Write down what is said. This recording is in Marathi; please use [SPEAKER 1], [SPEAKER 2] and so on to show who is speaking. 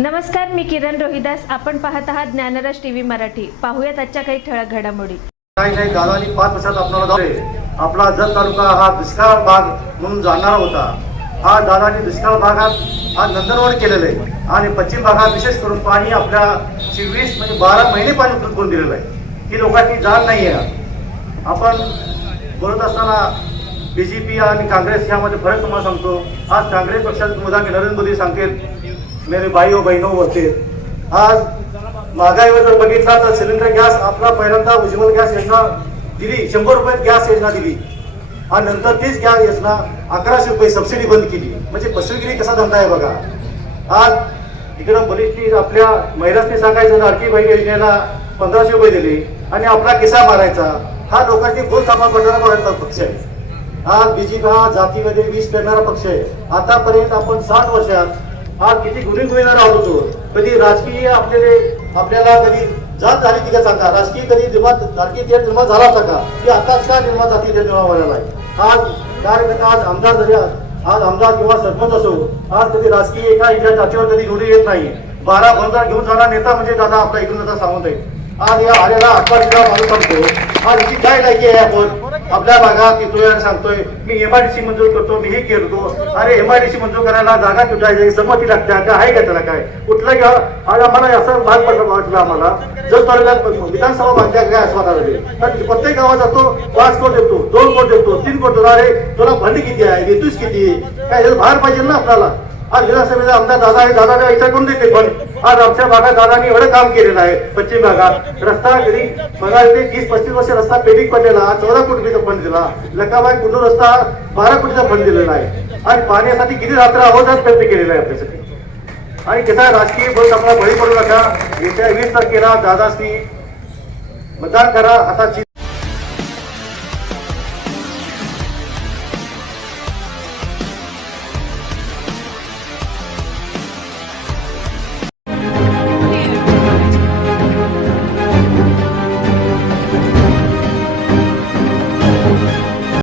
[SPEAKER 1] नमस्कार मी किरण रोहिदास. आपण पाहत आहात ज्ञानराज टीव्ही मराठी. पाहूयात आजच्या काही ठळक घडामोडी.
[SPEAKER 2] काही काही दादानी पाच वर्षात आपल्याला आपला जत तालुका हा दुष्काळ भाग म्हणून जाणणारा होता. हा दादानी दुष्काळ भागात हा नंदनवड केलेलं आहे. आणि पश्चिम भागात विशेष करून पाणी आपल्या वीस म्हणजे बारा महिने पाणी उपलब्ध करून दिलेलं आहे. ही लोकांची जाण नाही आहे. आपण बोलत असताना बी जे पी आणि काँग्रेस यामध्ये फरक तुम्हाला सांगतो. आज काँग्रेस पक्षाचे मुदा नरेंद्र मोदी सांगतील. मेरे भाई बहनों होते आज महागाईवर जर बघितला तर सिलेंडर गॅस आपला पहिल्यांदा उज्ज्वल गॅस योजना दिली शंभर रुपयात गॅस योजना दिली. आणि नंतर तीच गॅस योजना अकराशे रुपये सबसिडी बंद केली. म्हणजे फसवेगिरी कसा धंदा आहे बघा. आज इकडं बरीचशी आपल्या महिलांनी सांगायचं लाडकी बहीण योजनेला पंधराशे रुपये दिले आणि आपला किसा मारायचा. हा लोकांची गोल कामा करणारा बघा पक्ष आहे. आज बीजेपी हा जातीमध्ये वीज पेरणारा पक्ष आहे. आतापर्यंत आपण साठ वर्षात हा किती गुन्हे गुन्हेगार आहोत होतो कधी राजकीय आपल्याला आपल्याला कधी जात झाली ती का सांगा? राजकीय कधी निर्माण राजकीय तेढ निर्माण झाला होता का? की आताच का निर्माण जाती तेढ निर्माण व्हायला आहे आज कार्यकर्ता आज आमदार जरी आज आमदार किंवा सरपंच असो आज कधी राजकीय एका एका जातीवर कधी गुन्हे येत नाही. बारा बंधार घेऊन जाणारा नेता म्हणजे दादा आपला एकूण दादा सांगत आहे आज या आलेला आठवडा माणूस सांगतो. आज इथे काय लायकी आहे आपण आपल्या भागात येतोय आणि सांगतोय मी एमआयडीसी मंजूर करतो मी हे करतो अरे एमआयडीसी मंजूर करायला जागा कुठायची संमती लागते. का आहे का त्याला काय? कुठलं घ्या? आज आम्हाला असं भाग पडलं वाटलं आम्हाला. जर तालुक्यात विधानसभा बांधल्या काय असं वाटायला तर प्रत्येक गावात जातो पाच कोट देतो दोन कोट देतो तीन कोट देतो अरे तुला फंड किती आहे? देतोच किती? काय बाहेर पाहिजे ना आपल्याला. आज विधानसभेचा आमदार दादा आहे दादा विचार करून देते पण. आज आमच्या भागात दादानी एवढं काम केलेलं आहे पश्चिम भागात. रस्ता कधी बघा ते तीस पस्तीस वर्ष रस्ता पेडिंग पडलेला चौदा कोटी रुपयाचा फंड दिला. लकाबाई कुंडू रस्ता बारा कोटीचा फंड दिलेला आहे. आणि पाण्यासाठी किती रात्र अहोदात प्रयत्न केलेला आहे आपल्यासाठी. आणि कसा राजकीय बस आपला बळी पडू नका. येत्या वीस तारखेला दादाश्री मतदान करा आता